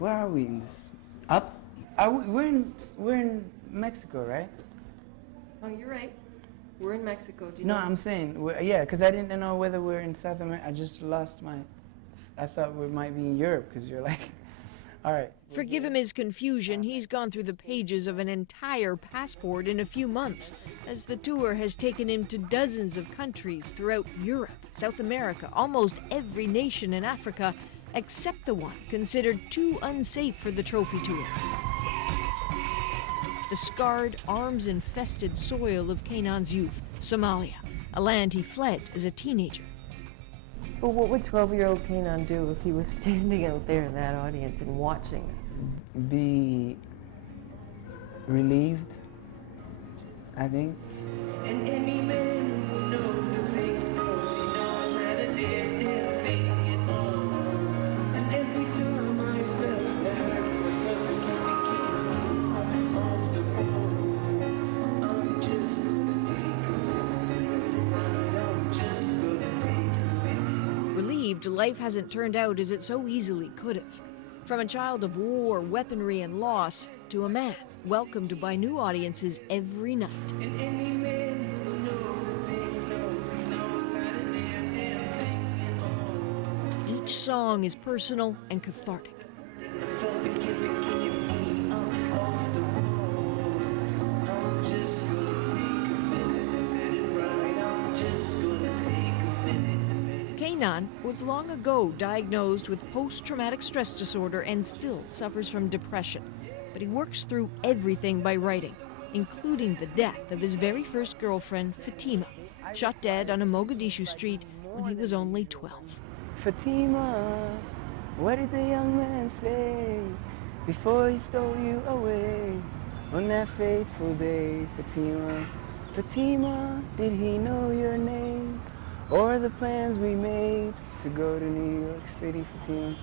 Where are we in this? Up? We're in Mexico, right? Oh, you're right. We're in Mexico. Do you No, know? I'm saying, yeah, because I didn't know whether we're in South America. I just lost my, I thought we might be in Europe, because you're like, all right. Forgive him his confusion. He's gone through the pages of an entire passport in a few months, as the tour has taken him to dozens of countries throughout Europe, South America, almost every nation in Africa, except the one considered too unsafe for the trophy tour. The scarred, arms-infested soil of Canaan's youth, Somalia, a land he fled as a teenager. But what would 12-year-old Canaan do if he was standing out there in that audience and watching? Be relieved, I think. And any man who knows a thing knows he knows not a damn thing at all. And every time I felt the hurt in my throat, kept me off the wall. I'm just gonna take a minute and let it ride. I'm just gonna take a minute. Relieved life hasn't turned out as it so easily could have. From a child of war, weaponry, and loss, to a man welcomed by new audiences every night. And any man who knows a thing knows he knows not a damn thing at all. Each song is personal and cathartic. And I felt the giving me up off the wall. I'm just gonna take a minute and let it ride. I'm just gonna take a minute and let it. Canaan was long ago diagnosed with post-traumatic stress disorder and still suffers from depression. But he works through everything by writing, including the death of his very first girlfriend, Fatima, shot dead on a Mogadishu street when he was only 12. Fatima, what did the young man say before he stole you away on that fateful day? Fatima, Fatima, did he know your name or the plans we made to go to New York City? Fatima,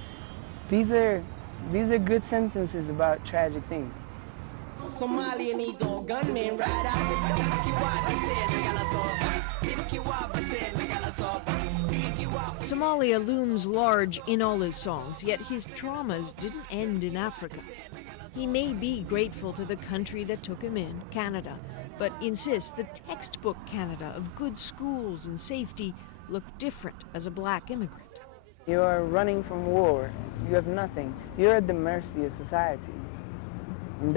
these are good sentences about tragic things. Somalia needs all gunmen right out the Somalia looms large in all his songs, yet his traumas didn't end in Africa. He may be grateful to the country that took him in, Canada, but insists the textbook Canada of good schools and safety looked different as a black immigrant. You are running from war. You have nothing. You're at the mercy of society. And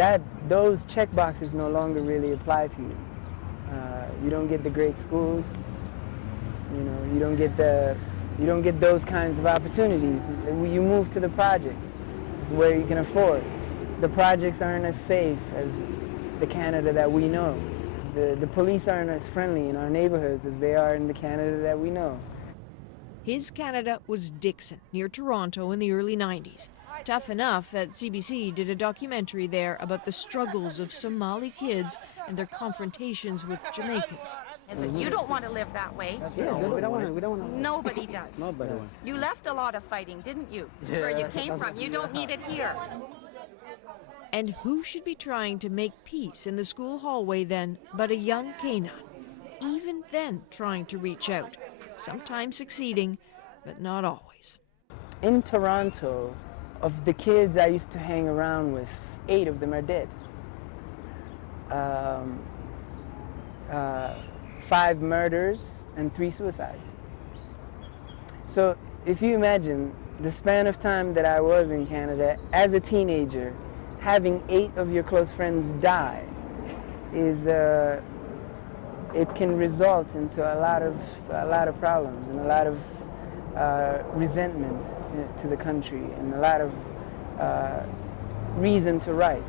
those check boxes no longer really apply to you. You don't get the great schools. You know, you don't get those kinds of opportunities. You move to the projects. It's where you can afford. The projects aren't as safe as the Canada that we know. The police aren't as friendly in our neighborhoods as they are in the Canada that we know. His Canada was Dixon, near Toronto in the early 90s. Tough enough that CBC did a documentary there about the struggles of Somali kids and their confrontations with Jamaicans. You don't want to live that way. Yeah, we don't want to. Nobody does. Nobody. You left a lot of fighting, didn't you? Where you came from. You don't need it here. And who should be trying to make peace in the school hallway then but a young Canaan? Even then trying to reach out, sometimes succeeding, but not always. In Toronto, of the kids I used to hang around with, 8 of them are dead. 5 murders and 3 suicides. So if you imagine the span of time that I was in Canada as a teenager, having 8 of your close friends die is it can result into a lot of problems and a lot of resentment to the country and a lot of reason to write.